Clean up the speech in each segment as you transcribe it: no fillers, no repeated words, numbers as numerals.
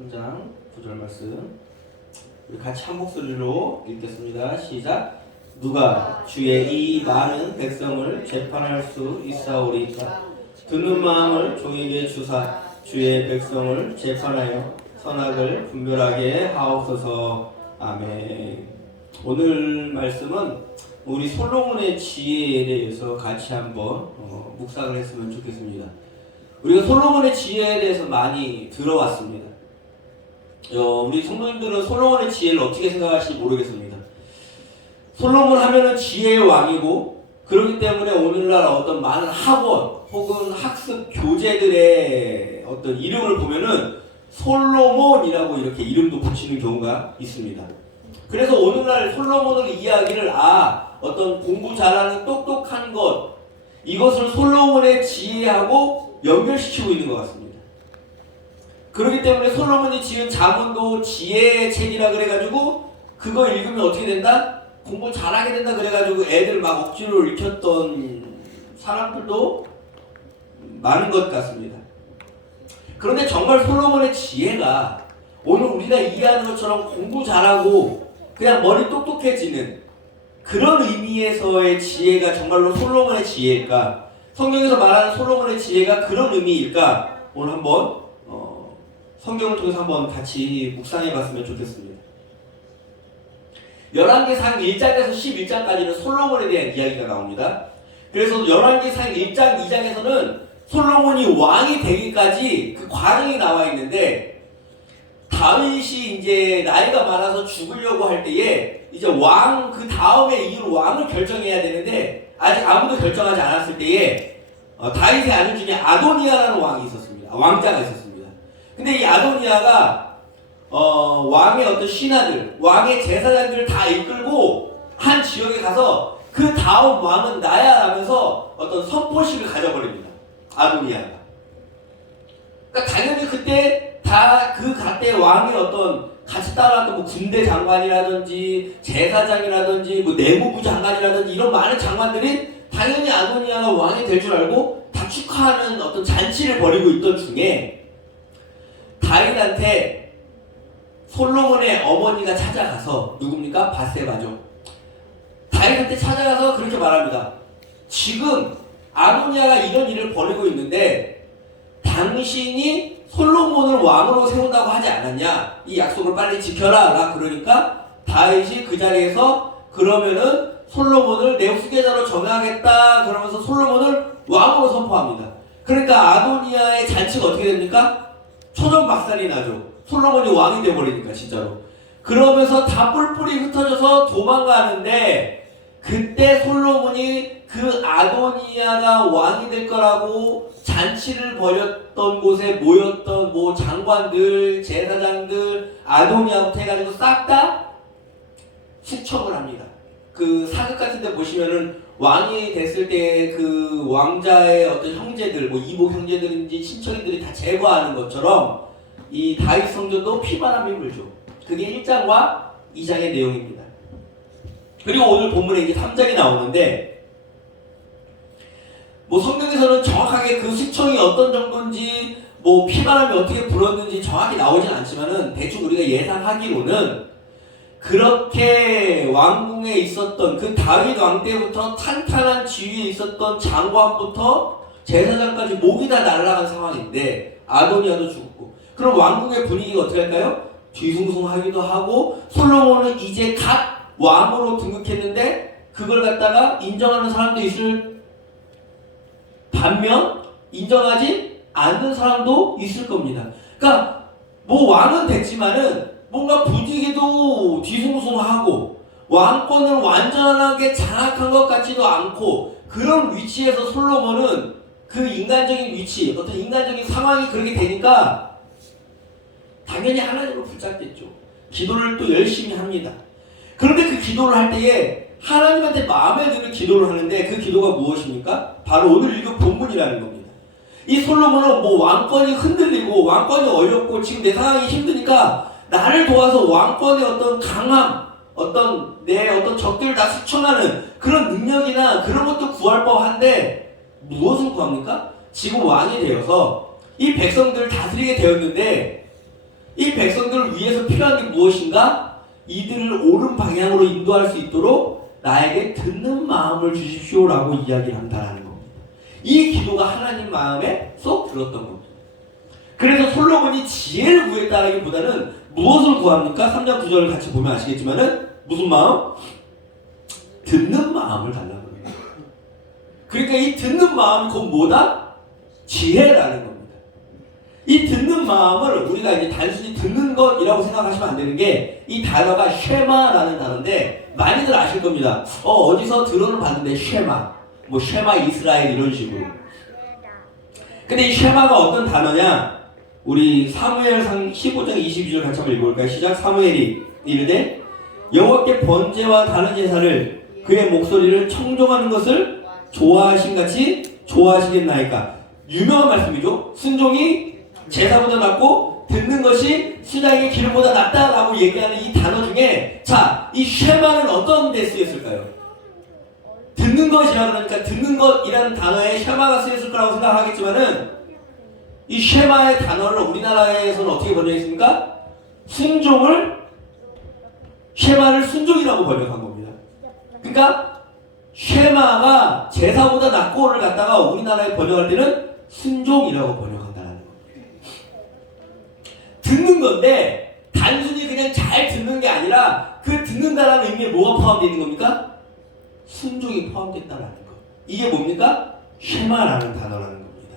3장 9절 말씀 우리 같이 한 목소리로 읽겠습니다. 시작. 누가 주의 이 많은 백성을 재판할 수 있사오리까? 듣는 마음을 종에게 주사 주의 백성을 재판하여 선악을 분별하게 하옵소서. 아멘. 오늘 말씀은 우리 솔로몬의 지혜에 대해서 같이 한번 묵상을 했으면 좋겠습니다. 우리가 솔로몬의 지혜에 대해서 많이 들어왔습니다. 우리 성도님들은 솔로몬의 지혜를 어떻게 생각하실지 모르겠습니다. 솔로몬 하면은 지혜의 왕이고, 그렇기 때문에 오늘날 어떤 많은 학원 혹은 학습 교재들의 어떤 이름을 보면은 솔로몬이라고 이렇게 이름도 붙이는 경우가 있습니다. 그래서 오늘날 솔로몬을 이야기를 어떤 공부 잘하는 똑똑한 것, 이것을 솔로몬의 지혜하고 연결시키고 있는 것 같습니다. 그렇기 때문에 솔로몬이 지은 잠언도 지혜의 책이라 그래가지고 그거 읽으면 어떻게 된다? 공부 잘하게 된다 그래가지고 애들 막 억지로 읽혔던 사람들도 많은 것 같습니다. 그런데 정말 솔로몬의 지혜가 오늘 우리가 이해하는 것처럼 공부 잘하고 그냥 머리 똑똑해지는 그런 의미에서의 지혜가 정말로 솔로몬의 지혜일까? 성경에서 말하는 솔로몬의 지혜가 그런 의미일까? 오늘 한번 성경을 통해서 한번 같이 묵상해 봤으면 좋겠습니다. 열왕기상 1장에서 11장까지는 솔로몬에 대한 이야기가 나옵니다. 그래서 열왕기상 1장, 2장에서는 솔로몬이 왕이 되기까지 그 과정이 나와 있는데, 다윗이 이제 나이가 많아서 죽으려고 할 때에 이제 왕 그 다음에 이후로 왕을 결정해야 되는데 아직 아무도 결정하지 않았을 때에 다윗의 아들 중에 아도니아라는 왕이 있었습니다. 왕자가 있었습니다. 근데 이 아도니아가 왕의 어떤 신하들, 왕의 제사장들을 다 이끌고 한 지역에 가서 그 다음 왕은 나야 라면서 어떤 선포식을 가져버립니다. 아도니아가. 그러니까 당연히 그때 다 그 갓대 왕의 어떤 같이 따라왔던 뭐 군대 장관이라든지 제사장이라든지 뭐 내무부 장관이라든지 이런 많은 장관들이 당연히 아도니아가 왕이 될 줄 알고 다 축하하는 어떤 잔치를 벌이고 있던 중에 다윗한테 솔로몬의 어머니가 찾아가서, 누굽니까? 밧세바죠. 다윗한테 찾아가서 그렇게 말합니다. 지금 아도니아가 이런 일을 벌이고 있는데 당신이 솔로몬을 왕으로 세운다고 하지 않았냐? 이 약속을 빨리 지켜라 라 그러니까 다윗이 그 자리에서 그러면은 솔로몬을 내 후계자로 정하겠다 그러면서 솔로몬을 왕으로 선포합니다. 그러니까 아도니아의 잔치가 어떻게 됩니까? 초전박살이 나죠. 솔로몬이 왕이 되어버리니까 진짜로. 그러면서 다 뿔뿔이 흩어져서 도망가는데, 그때 솔로몬이 그 아도니아가 왕이 될 거라고 잔치를 벌였던 곳에 모였던 뭐 장관들, 제사장들, 아도니아부터 해가지고 싹 다 수청을 합니다. 그 사극 같은 데 보시면은 왕이 됐을 때 그 왕자의 어떤 형제들, 뭐 이복 형제들인지 친척들이 다 제거하는 것처럼 이 다윗 성전도 피바람이 불죠. 그게 1장과 2장의 내용입니다. 그리고 오늘 본문에 이제 3장이 나오는데, 뭐 성경에서는 정확하게 그 수청이 어떤 정도인지, 뭐 피바람이 어떻게 불었는지 정확히 나오진 않지만은 대충 우리가 예상하기로는 그렇게 왕궁에 있었던 그 다윗 왕 때부터 탄탄한 지위에 있었던 장관부터 제사장까지 목이 다 날아간 상황인데, 아도니아도 죽었고, 그럼 왕궁의 분위기가 어떻게 할까요? 뒤숭숭하기도 하고, 솔로몬은 이제 갓 왕으로 등극했는데 그걸 갖다가 인정하는 사람도 있을 반면 인정하지 않는 사람도 있을 겁니다. 그러니까 뭐 왕은 됐지만은 뭔가 분위기도 뒤숭숭하고 왕권을 완전하게 장악한 것 같지도 않고, 그런 위치에서 솔로몬은 그 인간적인 위치, 어떤 인간적인 상황이 그렇게 되니까 당연히 하나님으로 붙잡겠죠. 기도를 또 열심히 합니다. 그런데 그 기도를 할 때에 하나님한테 마음에 드는 기도를 하는데, 그 기도가 무엇입니까? 바로 오늘 읽은 본문이라는 겁니다. 이 솔로몬은 뭐 왕권이 흔들리고 왕권이 어렵고 지금 내 상황이 힘드니까 나를 도와서 왕권의 어떤 강함, 내 어떤 적들을 다 수청하는 그런 능력이나 그런 것도 구할 법한데 무엇을 구합니까? 지금 왕이 되어서 이 백성들을 다스리게 되었는데 이 백성들을 위해서 필요한 게 무엇인가? 이들을 옳은 방향으로 인도할 수 있도록 나에게 듣는 마음을 주십시오라고 이야기를 한다는 겁니다. 이 기도가 하나님 마음에 쏙 들었던 겁니다. 그래서 솔로몬이 지혜를 구했다라기보다는 무엇을 구합니까? 3장 9절을 같이 보면 아시겠지만은 무슨 마음? 듣는 마음을 달라는 겁니다. 그러니까 이 듣는 마음이 곧 뭐다? 지혜라는 겁니다. 이 듣는 마음을 우리가 이제 단순히 듣는 것이라고 생각하시면 안 되는 게 이 단어가 쉐마라는 단어인데 많이들 아실 겁니다. 어디서 들어는 봤는데 쉐마, 뭐 쉐마 이스라엘 이런 식으로. 근데 이 쉐마가 어떤 단어냐? 우리 사무엘상 15장 22절 같이 한번 읽어볼까요? 시작. 사무엘이 이르되 여호와께 번제와 다른 제사를 그의 목소리를 청종하는 것을 좋아하신 같이 좋아하시겠나이까. 유명한 말씀이죠. 순종이 제사보다 낫고 듣는 것이 수장의 기름보다 낫다라고 얘기하는 이 단어 중에 자, 이 쉐마는 어떤 데 쓰였을까요? 듣는 것이라 그러니까 듣는 것이라는 단어에 쉐마가 쓰였을 거라고 생각하겠지만은 이 쉐마의 단어를 우리나라에서는 어떻게 번역했습니까? 순종을 쉐마를 순종이라고 번역한 겁니다. 그러니까 쉐마가 제사보다 낫고를 갖다가 우리나라에 번역할 때는 순종이라고 번역한다는 겁니다. 듣는 건데 단순히 그냥 잘 듣는 게 아니라 그 듣는다라는 의미에 뭐가 포함되어 있는 겁니까? 순종이 포함됐다라는 것. 이게 뭡니까? 쉐마라는 단어라는 겁니다.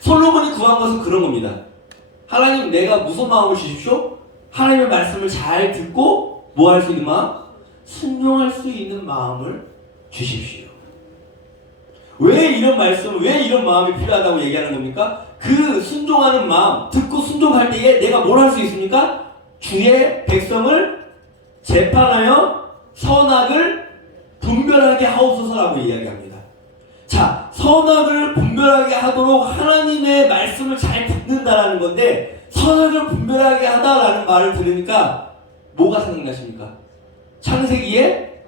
솔로몬이 구한 것은 그런 겁니다. 하나님, 내가 무슨 마음을 주십시오? 하나님의 말씀을 잘 듣고 뭐 할 수 있는 마음? 순종할 수 있는 마음을 주십시오. 왜 이런 말씀, 왜 이런 마음이 필요하다고 얘기하는 겁니까? 그 순종하는 마음, 듣고 순종할 때에 내가 뭘 할 수 있습니까? 주의 백성을 재판하여 선악을 분별하게 하옵소서라고 이야기합니다. 자, 선악을 분별하게 하도록 하나님의 말씀을 잘 듣는다라는 건데 선악을 분별하게 하다라는 말을 들으니까 뭐가 생각나십니까? 창세기에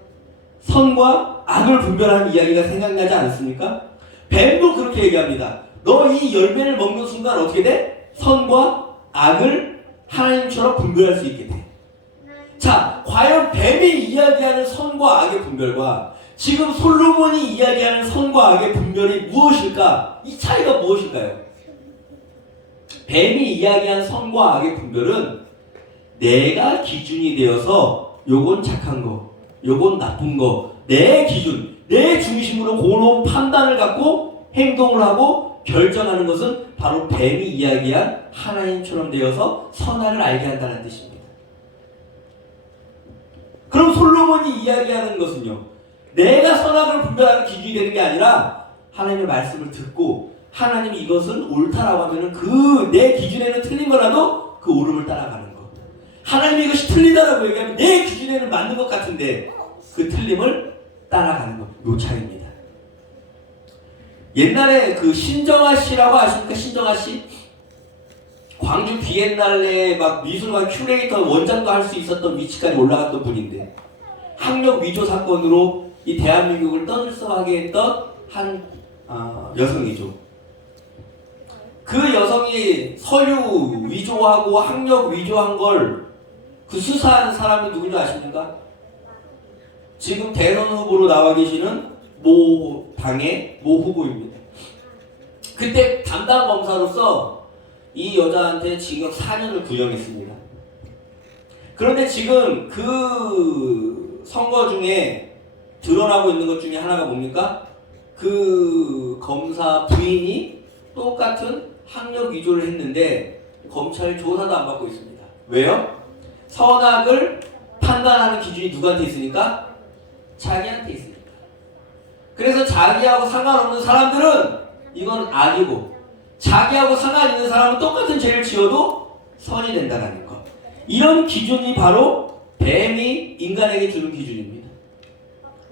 선과 악을 분별하는 이야기가 생각나지 않습니까? 뱀도 그렇게 얘기합니다. 너 이 열매를 먹는 순간 어떻게 돼? 선과 악을 하나님처럼 분별할 수 있게 돼. 자, 과연 뱀이 이야기하는 선과 악의 분별과 지금 솔로몬이 이야기하는 선과 악의 분별이 무엇일까? 이 차이가 무엇일까요? 뱀이 이야기한 선과 악의 분별은 내가 기준이 되어서 요건 착한 거, 요건 나쁜 거, 내 기준, 내 중심으로 고런 판단을 갖고 행동을 하고 결정하는 것은 바로 뱀이 이야기한 하나님처럼 되어서 선악을 알게 한다는 뜻입니다. 그럼 솔로몬이 이야기하는 것은요, 내가 선악을 분별하는 기준이 되는 게 아니라 하나님의 말씀을 듣고 하나님이 이것은 옳다라고 하면은 그 내 기준에는 틀린 거라도 그 옳음을 따라가는 거. 하나님이 이것이 틀리다라고 얘기하면 내 기준에는 맞는 것 같은데 그 틀림을 따라가는 것. 요 차이입니다. 옛날에 그 신정아 씨라고 아십니까? 신정아 씨? 광주 비엔날레 막 미술관 큐레이터 원장도 할 수 있었던 위치까지 올라갔던 분인데 학력 위조 사건으로 이 대한민국을 떠들썩하게 했던 한 여성이죠. 그 여성이 서류 위조하고 학력 위조한 걸 그 수사한 사람이 누군지 아십니까? 지금 대선 후보로 나와 계시는 모 당의 모 후보입니다. 그때 담당 검사로서 이 여자한테 징역 4년을 구형했습니다. 그런데 지금 그 선거 중에 드러나고 있는 것 중에 하나가 뭡니까? 그 검사 부인이 똑같은 학력 위조를 했는데 검찰 조사도 안 받고 있습니다. 왜요? 선악을 판단하는 기준이 누구한테 있으니까? 자기한테 있으니까. 그래서 자기하고 상관없는 사람들은 이건 악이고 자기하고 상관있는 사람은 똑같은 죄를 지어도 선이 된다는 것. 이런 기준이 바로 뱀이 인간에게 주는 기준입니다.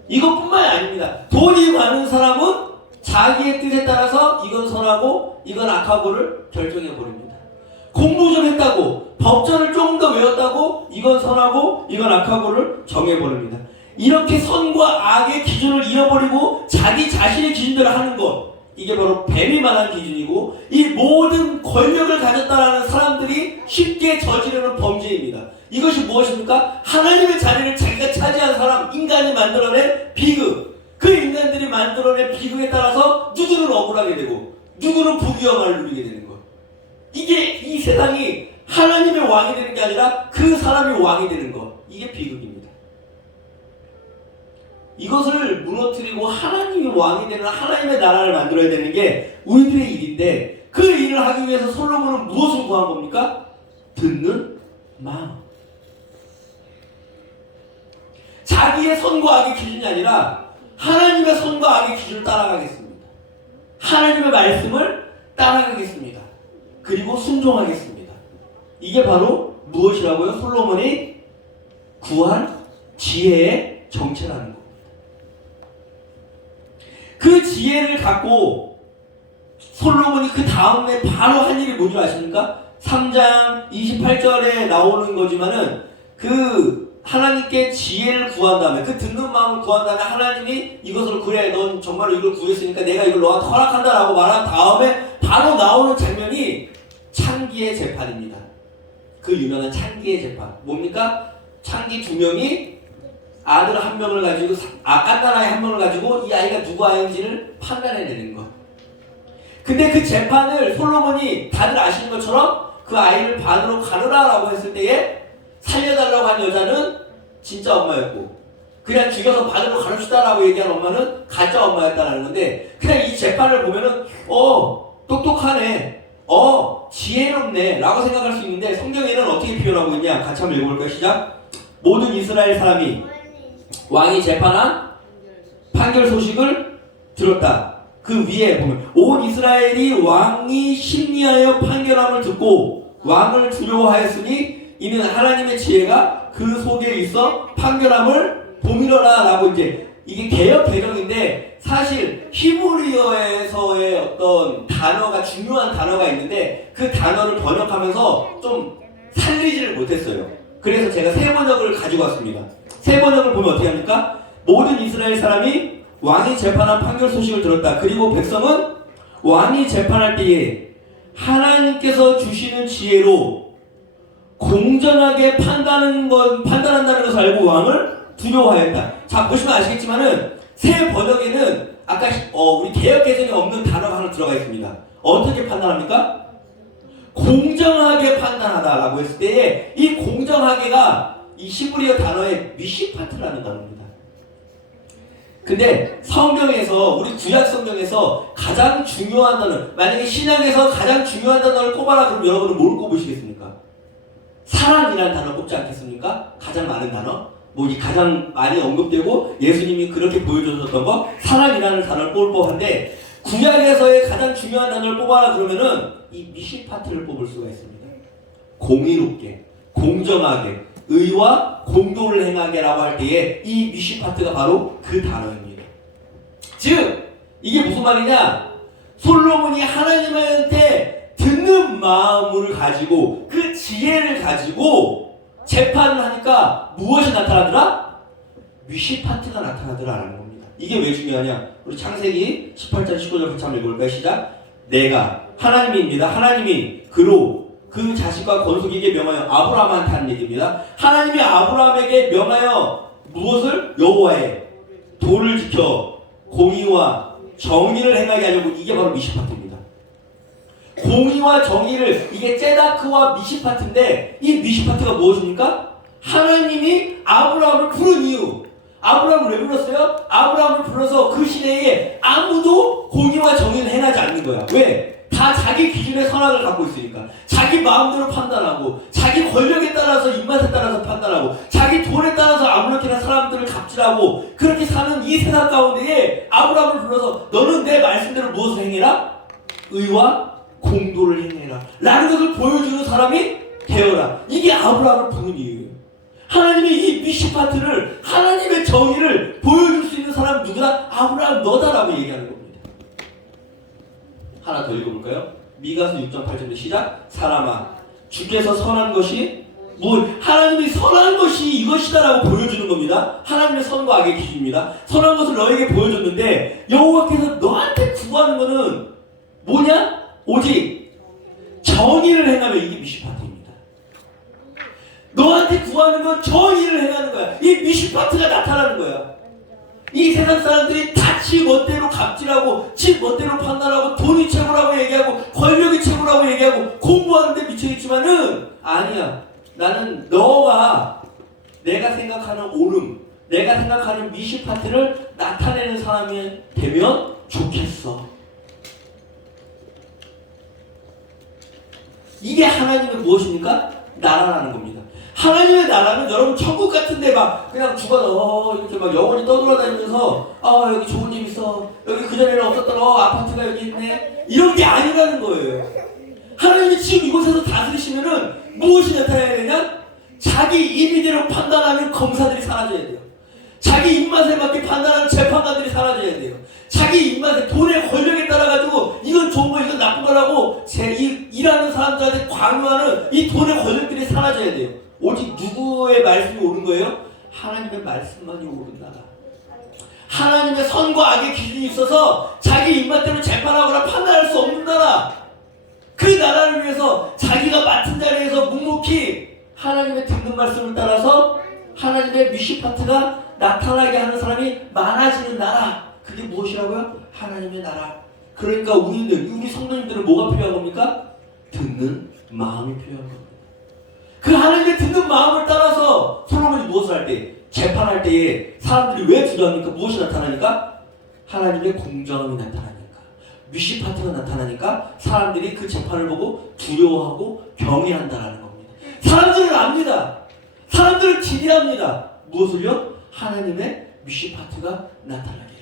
이것뿐만이 아닙니다. 돈이 많은 사람은 자기의 뜻에 따라서 이건 선하고 이건 악하고를 결정해버립니다. 공부 좀 했다고 법전을 조금 더 외웠다고 이건 선하고 이건 악하고를 정해버립니다. 이렇게 선과 악의 기준을 잃어버리고 자기 자신의 기준대로 하는 것, 이게 바로 뱀이 말한 기준이고 이 모든 권력을 가졌다라는 사람들 쉽게 저지르는 범죄입니다. 이것이 무엇입니까? 하나님의 자리를 자기가 차지한 사람, 인간이 만들어낸 비극. 그 인간들이 만들어낸 비극에 따라서 누구는 억울하게 되고 누구는 부귀영화를 누리게 되는 것. 이게 이 세상이 하나님의 왕이 되는 게 아니라 그 사람이 왕이 되는 것. 이게 비극입니다. 이것을 무너뜨리고 하나님이 왕이 되는 하나님의 나라를 만들어야 되는 게 우리들의 일인데, 그 일을 하기 위해서 솔로몬은 무엇을 구한 겁니까? 듣는 마음. 자기의 선과 악의 기준이 아니라 하나님의 선과 악의 기준을 따라가겠습니다. 하나님의 말씀을 따라가겠습니다. 그리고 순종하겠습니다. 이게 바로 무엇이라고요? 솔로몬이 구한 지혜의 정체라는 겁니다. 그 지혜를 갖고 솔로몬이 그 다음에 바로 한 일이 뭔지 아십니까? 3장 28절에 나오는 거지만은 그 하나님께 지혜를 구한 다음에, 그 듣는 마음을 구한 다음에 하나님이 이것을, 그래 넌 정말로 이걸 구했으니까 내가 이걸 너한테 허락한다 라고 말한 다음에 바로 나오는 장면이 창기의 재판입니다. 그 유명한 창기의 재판. 뭡니까? 창기 2명이 아들 1명을 가지고, 깐나라의 1명을 가지고 이 아이가 누구 아이인지를 판단해내는 것. 근데 그 재판을 솔로몬이 다들 아시는 것처럼 그 아이를 반으로 가르라 라고 했을 때에 살려달라고 한 여자는 진짜 엄마였고, 그냥 죽여서 반으로 가릅시다 라고 얘기한 엄마는 가짜 엄마였다는 건데, 그냥 이 재판을 보면은 똑똑하네, 지혜롭네 라고 생각할 수 있는데, 성경에는 어떻게 표현하고 있냐? 같이 한번 읽어볼까요? 시작. 모든 이스라엘 사람이 왕이 재판한 판결 소식을 들었다. 그 위에 보면 온 이스라엘이 왕이 심리하여 판결함을 듣고 왕을 두려워하였으니 이는 하나님의 지혜가 그 속에 있어 판결함을 보미러라 라고, 이제 이게 개역 개정인데 사실 히브리어에서의 어떤 단어가, 중요한 단어가 있는데 그 단어를 번역하면서 좀 살리지를 못했어요. 그래서 제가 새 번역을 가지고 왔습니다. 새 번역을 보면 어떻게 합니까? 모든 이스라엘 사람이 왕이 재판한 판결 소식을 들었다. 그리고 백성은 왕이 재판할 때에 하나님께서 주시는 지혜로 공정하게 판단한다는 것을 알고 왕을 두려워하였다. 자, 보시면 아시겠지만은 새 번역에는 아까 우리 개역 개정에 없는 단어가 하나 들어가 있습니다. 어떻게 판단합니까? 공정하게 판단하다라고 했을 때에 이 공정하게가 이 히브리어 단어의 미시파트라는 단어입니다. 근데 성경에서, 우리 구약 성경에서 가장 중요한 단어, 만약에 신약에서 가장 중요한 단어를 꼽아라 그러면 여러분은 뭘 꼽으시겠습니까? 사랑이라는 단어 꼽지 않겠습니까? 가장 많은 단어? 이 가장 많이 언급되고 예수님이 그렇게 보여주셨던 거, 사랑이라는 단어를 뽑을 법한데, 구약에서의 가장 중요한 단어를 뽑아라 그러면은 이 미시파트를 뽑을 수가 있습니다. 공의롭게, 공정하게, 의와 공도를 행하게라고 할 때에 이 미시파트가 바로 그 단어입니다. 즉 이게 무슨 말이냐? 솔로몬이 하나님한테 듣는 마음을 가지고 그 지혜를 가지고 재판을 하니까 무엇이 나타나더라? 미시파트가 나타나더라라는 겁니다. 이게 왜 중요하냐? 우리 창세기 18장 19절 같이 한번 읽어볼까요? 시작. 내가 하나님입니다. 하나님이 그 자식과 건속에게 명하여, 아브라함한테 하는 얘기입니다. 하나님이 아브라함에게 명하여 무엇을? 여호와의 도를 지켜 공의와 정의를 행하게 하려고. 이게 바로 미시파트입니다. 공의와 정의를, 이게 ጼ다크와 미시파트인데 이 미시파트가 무엇입니까? 하나님이 아브라함을 부른 이유. 아브라함을 왜 불렀어요? 아브라함을 불러서 그 시대에 아무도 공의와 정의를 행하지 않는 거야. 왜? 다 자기 기준의 선악을 갖고 있으니까. 자기 마음대로 판단하고, 자기 권력에 따라서, 입맛에 따라서 판단하고, 자기 돈에 따라서 아무렇게나 사람들을 갑질하고, 그렇게 사는 이 세상 가운데에 아브라함을 불러서 너는 내 말씀대로 무엇을 행해라? 의와 공도를 행해라 라는 것을 보여주는 사람이 되어라. 이게 아브라함을 부른 이유예요. 하나님이 이 미시파트를, 하나님의 정의를 보여줄 수 있는 사람은 누구다? 아브라함 너다라고 얘기하는 겁니다. 하나 더 읽어볼까요? 미가서 6.8절에 시작. 사람아, 주께서 선한 것이 하나님이 선한 것이 이것이다라고 보여주는 겁니다. 하나님의 선과 악의 기준입니다. 선한 것을 너에게 보여줬는데 여호와께서 너한테 구하는 것은 뭐냐? 오직 정의를 행하면. 이게 미시파트입니다. 하나님은 저 일을 해야 하는 거야. 이 미시파트가 나타나는 거야. 이 세상 사람들이 다 지 멋대로 갑질하고 지 멋대로 판단하고 돈이 최고라고 얘기하고 권력이 최고라고 얘기하고 공부하는데 미쳐있지만은 아니야. 나는 너가 내가 생각하는 옳음, 내가 생각하는 미시파트를 나타내는 사람이 되면 좋겠어. 이게 하나님의 무엇입니까? 나라라는 겁니다. 하나님의 나라는 여러분 천국 같은데 막 그냥 죽어서 이렇게 막 영원히 떠돌아다니면서 여기 좋은 집 있어, 여기 그전에는 없었던 아파트가 여기 있네, 이런 게 아니라는 거예요. 하나님이 지금 이곳에서 다스리시면은 무엇이 나타나야 되냐? 자기 임의대로 판단하는 검사들이 사라져야 돼요. 자기 입맛에 맞게 판단하는 재판관들이 사라져야 돼요. 자기 입맛에, 돈의 권력에 따라가지고 이건 좋은 거 이건 나쁜 거라고 일하는 사람들한테 강요하는 이 돈의 권력들이 사라져야 돼요. 오직 누구의 말씀이 옳은 거예요? 하나님의 말씀만이 옳은 나라. 하나님의 선과 악의 기준이 있어서 자기 입맛대로 재판하거나 판단할 수 없는 나라. 그 나라를 위해서 자기가 맡은 자리에서 묵묵히 하나님의 듣는 말씀을 따라서 하나님의 미시파트가 나타나게 하는 사람이 많아지는 나라. 그게 무엇이라고요? 하나님의 나라. 그러니까 우리 성도님들은 뭐가 필요한 겁니까? 듣는 마음이 필요한 겁니다. 그 하나님의 듣는 마음을 따라서 솔로몬이 무엇을 할 때, 재판할 때에 사람들이 왜 두려워합니까? 무엇이 나타나니까? 하나님의 공정함이 나타나니까, 미시파트가 나타나니까 사람들이 그 재판을 보고 두려워하고 경외한다라는 겁니다. 사람들은 압니다. 사람들은 기대합니다. 무엇을요? 하나님의 미시파트가 나타나기를.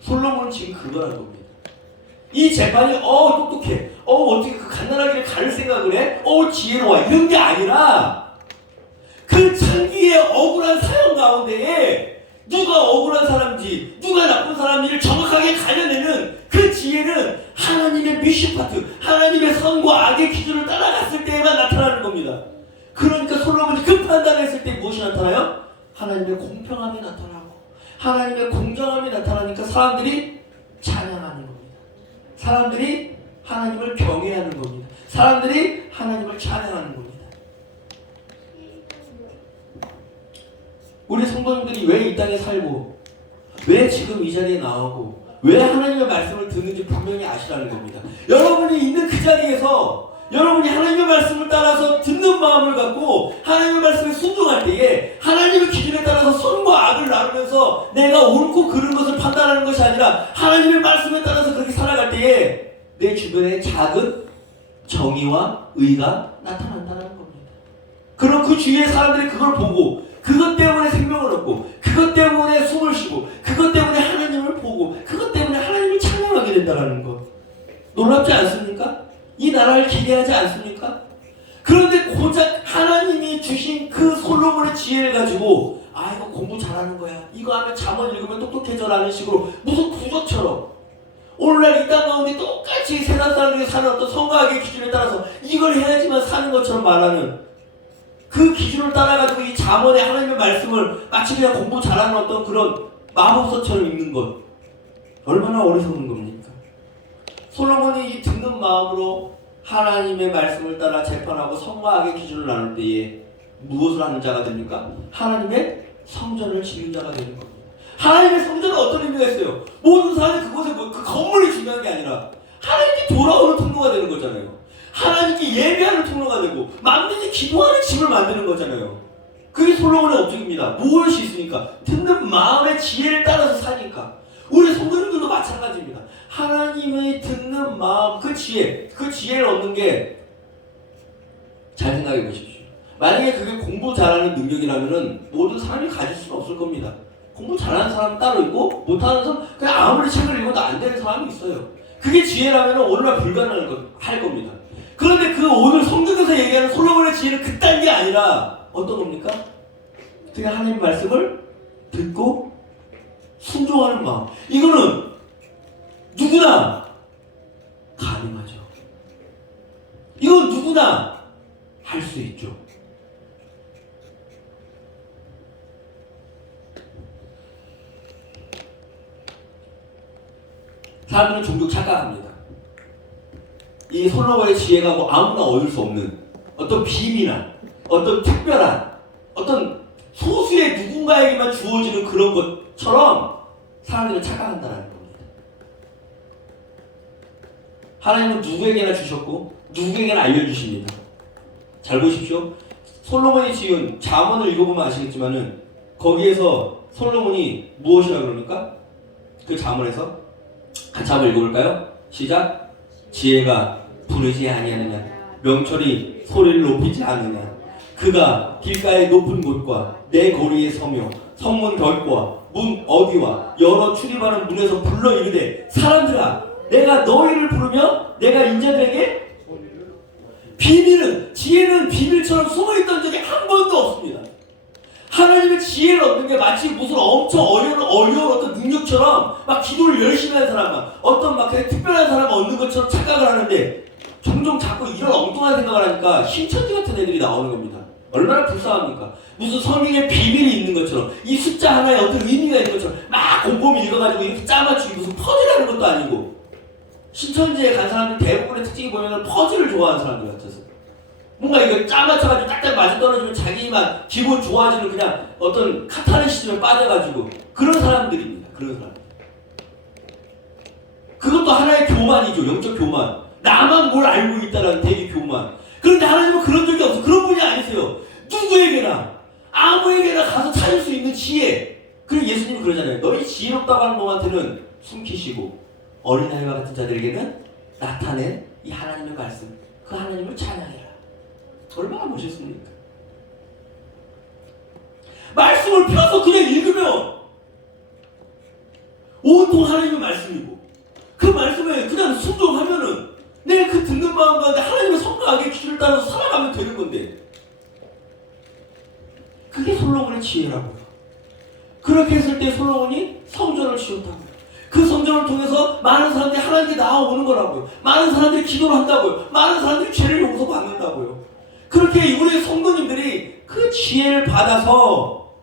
솔로몬은 지금 그거라는 겁니다. 이 재판이 똑똑해, 어떻게 그 갓난아기를 가를 생각을 해? 지혜로워, 이런 게 아니라 그 창기의 억울한 사연 가운데에 누가 억울한 사람인지 누가 나쁜 사람인지를 정확하게 가려내는 그 지혜는 하나님의 미시파트, 하나님의 선과 악의 기준을 따라갔을 때에만 나타나는 겁니다. 그러니까 솔로몬이 그 판단했을 때 무엇이 나타나요? 하나님의 공평함이 나타나고 하나님의 공정함이 나타나니까 사람들이 찬양하는 겁니다. 사람들이 하나님을 경외하는 겁니다. 사람들이 하나님을 찬양하는 겁니다. 우리 성도님들이 왜 이 땅에 살고 왜 지금 이 자리에 나오고 왜 하나님의 말씀을 듣는지 분명히 아시라는 겁니다. 여러분이 있는 그 자리에서 여러분이 하나님의 말씀을 따라서 듣는 마음을 갖고 하나님의 말씀에 순종할 때에 하나님의 기준에 따라서 선과 악을 나누면서 내가 옳고 그른 것을 판단하는 것이 아니라 하나님의 말씀에 따라서 그렇게 살아갈 때에 내 주변에 작은 정의와 의가 나타난다는 겁니다. 그럼 그 주위의 사람들이 그걸 보고 그것 때문에 생명을 얻고 그것 때문에 숨을 쉬고 그것 때문에 하나님을 보고 그것 때문에 하나님을 찬양하게 된다는 것. 놀랍지 않습니까? 이 나라를 기대하지 않습니까? 그런데 고작 하나님이 주신 그 솔로몬의 지혜를 가지고 이거 공부 잘하는 거야, 이거 하면 잠언 읽으면 똑똑해져 라는 식으로 무슨 구조처럼 오늘날 이 땅 가운데 똑같이 세상 사람들이 사는 어떤 성과학의 기준에 따라서 이걸 해야지만 사는 것처럼 말하는 그 기준을 따라가지고 이 잠언의 하나님의 말씀을 마치 그냥 공부 잘하는 어떤 그런 마법서처럼 읽는 것, 얼마나 어리석은 겁니까? 솔로몬이 이 듣는 마음으로 하나님의 말씀을 따라 재판하고 선과 악의 기준을 나눌 때에 무엇을 하는 자가 됩니까? 하나님의 성전을 짓는 자가 되는 겁니다. 하나님의 성전은 어떤 의미가 있어요? 모든 사람이 그곳에 그 건물이 중요한 게 아니라 하나님께 돌아오는 통로가 되는 거잖아요. 하나님께 예배하는 통로가 되고 만민이 기도하는 집을 만드는 거잖아요. 그게 솔로몬의 업적입니다. 무엇이 있으니까? 듣는 마음의 지혜를 따라서 사니까. 우리 성도님들도 마찬가지입니다. 하나님의 듣는 마음, 그 지혜를 얻는 게, 잘 생각해 보십시오. 만약에 그게 공부 잘하는 능력이라면은 모든 사람이 가질 수는 없을 겁니다. 공부 잘하는 사람은 따로 있고 못하는 사람, 그냥 아무리 책을 읽어도 안 되는 사람이 있어요. 그게 지혜라면 오늘날 불가능할 겁니다. 그런데 그 오늘 성경에서 얘기하는 솔로몬의 지혜는 그딴 게 아니라 어떤 겁니까? 그냥 하나님 말씀을 듣고 순종하는 마음. 이거는 누구나 가능하죠. 이건 누구나 할 수 있죠. 사람들은 종종 착각합니다. 이 솔로몬의 지혜가 뭐 아무나 얻을 수 없는 어떤 비밀이나 어떤 특별한 어떤 소수의 누군가에게만 주어지는 그런 것처럼 사람들은 착각한다는 겁니다. 하나님은 누구에게나 주셨고 누구에게나 알려주십니다. 잘 보십시오. 솔로몬이 지은 잠언을 읽어보면 아시겠지만은 거기에서 솔로몬이 무엇이라 그럽니까? 그 잠언에서 같이 한번 읽어볼까요? 시작. 지혜가 부르지 아니하느냐, 명철이 소리를 높이지 않느냐, 그가 길가의 높은 곳과 내 거리에 서며 성문 결과 문 어디와 여러 출입하는 문에서 불러 이르되 사람들아 내가 너희를 부르며 내가 인자들에게 비밀은 지혜는 비밀처럼 숨어있던 적이 한 번도 없습니다. 하나님의 지혜를 얻는 게 마치 무슨 엄청 어려운 어떤 능력처럼 막 기도를 열심히 하는 사람만 어떤 막 그냥 특별한 사람을 얻는 것처럼 착각을 하는데 종종 자꾸 이런 엉뚱한 생각을 하니까 신천지 같은 애들이 나오는 겁니다. 얼마나 불쌍합니까? 무슨 성경에 비밀이 있는 것처럼 이 숫자 하나에 어떤 의미가 있는 것처럼 막 곰곰이 읽어가지고 이렇게 짜맞추기 무슨 퍼즐하는 것도 아니고 신천지에 간 사람들 대부분의 특징이 보면 퍼즐을 좋아하는 사람들 같아서 뭔가 이거 짜맞춰가지고 딱딱 맞아떨어지면 자기만 기분 좋아지는 그냥 어떤 카타르시즘에 빠져가지고 그런 사람들입니다. 그런 사람들. 그것도 하나의 교만이죠. 영적 교만. 나만 뭘 알고 있다라는 되게 교만. 그런데 하나님은 그런 적이 없어. 그런 분이 아니세요. 누구에게나 아무에게나 가서 찾을 수 있는 지혜. 그리고 예수님이 그러잖아요. 너희 지혜롭다고 하는 놈한테는 숨기시고 어린아이와 같은 자들에게는 나타낸 이 하나님의 말씀, 그 하나님을 찬양해라. 얼마나 멋있습니까? 말씀을 펴서 그냥 읽으면 온통 하나님의 말씀이고 그 말씀에 그냥 순종하면은 내가 그 듣는 마음 가운데 하나님의 선과악의 기준을 따라서 살아가면 되는 건데 그게 솔로몬의 지혜라고요. 그렇게 했을 때 솔로몬이 성전을 지었다고요. 그 성전을 통해서 많은 사람들이 하나님께 나아오는 거라고요. 많은 사람들이 기도를 한다고요. 많은 사람들이 죄를 용서받는다고요. 그렇게 우리 성도님들이 그 지혜를 받아서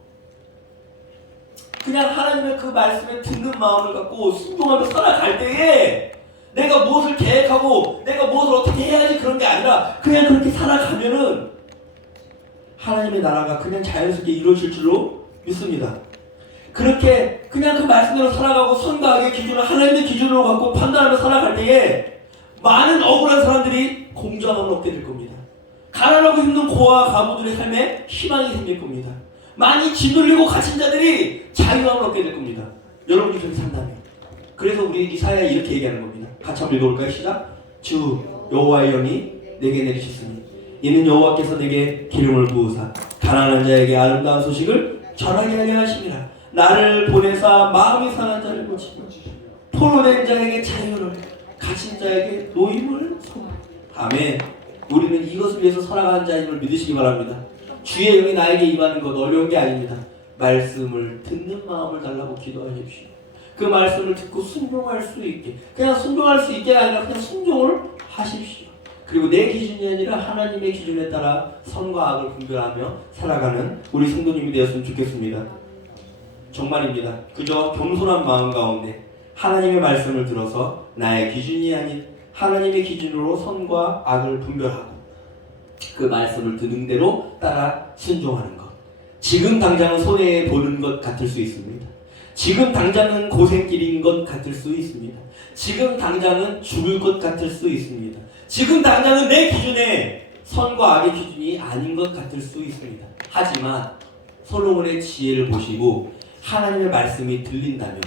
그냥 하나님의 그 말씀에 듣는 마음을 갖고 순종하며 살아갈 때에 내가 무엇을 계획하고 내가 무엇을 어떻게 해야지 그런 게 아니라 그냥 그렇게 살아가면은 하나님의 나라가 그냥 자연스럽게 이루어질 줄로 믿습니다. 그렇게 그냥 그 말씀대로 살아가고 선과 악의 기준을 하나님의 기준으로 갖고 판단하며 살아갈 때에 많은 억울한 사람들이 공정함을 얻게 될 겁니다. 가난하고 힘든 고아와 가부들의 삶에 희망이 생길 겁니다. 많이 짓눌리고 갇힌 자들이 자유함을 얻게 될 겁니다. 여러분이 그렇게 산다면. 그래서 우리 이사야 이렇게 얘기하는 겁니다. 같이 한번 읽어볼까요? 시작. 주 여호와의 영이 내게 내리셨으니 이는 여호와께서 내게 기름을 부으사 가난한 자에게 아름다운 소식을 전하게 하려 하심이라. 나를 보내사 마음이 상한 자를 고치고 포로된 자에게 자유를 갇힌 자에게 노임을 선포. 아멘. 우리는 이것을 위해서 살아가는 자임을 믿으시기 바랍니다. 주의 영이 나에게 임하는 것 어려운 게 아닙니다. 말씀을 듣는 마음을 달라고 기도하십시오. 그 말씀을 듣고 순종할 수 있게, 그냥 순종할 수 있게 아니라 그냥 순종을 하십시오. 그리고 내 기준이 아니라 하나님의 기준에 따라 선과 악을 분별하며 살아가는 우리 성도님이 되었으면 좋겠습니다. 정말입니다. 그저 겸손한 마음 가운데 하나님의 말씀을 들어서 나의 기준이 아닌 하나님의 기준으로 선과 악을 분별하고 그 말씀을 듣는 대로 따라 순종하는 것. 지금 당장은 손해보는 것 같을 수 있습니다. 지금 당장은 고생길인 것 같을 수 있습니다. 지금 당장은 죽을 것 같을 수 있습니다. 지금 당장은 내 기준에 선과 악의 기준이 아닌 것 같을 수 있습니다. 하지만 솔로몬의 지혜를 보시고 하나님의 말씀이 들린다면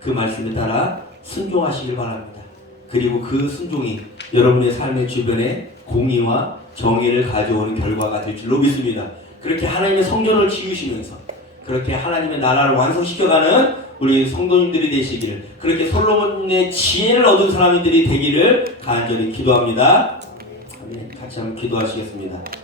그 말씀에 따라 순종하시길 바랍니다. 그리고 그 순종이 여러분의 삶의 주변에 공의와 정의를 가져오는 결과가 될 줄로 믿습니다. 그렇게 하나님의 성전을 지으시면서 그렇게 하나님의 나라를 완성시켜가는 우리 성도님들이 되시기를, 그렇게 솔로몬의 지혜를 얻은 사람들이 되기를 간절히 기도합니다. 같이 한번 기도하시겠습니다.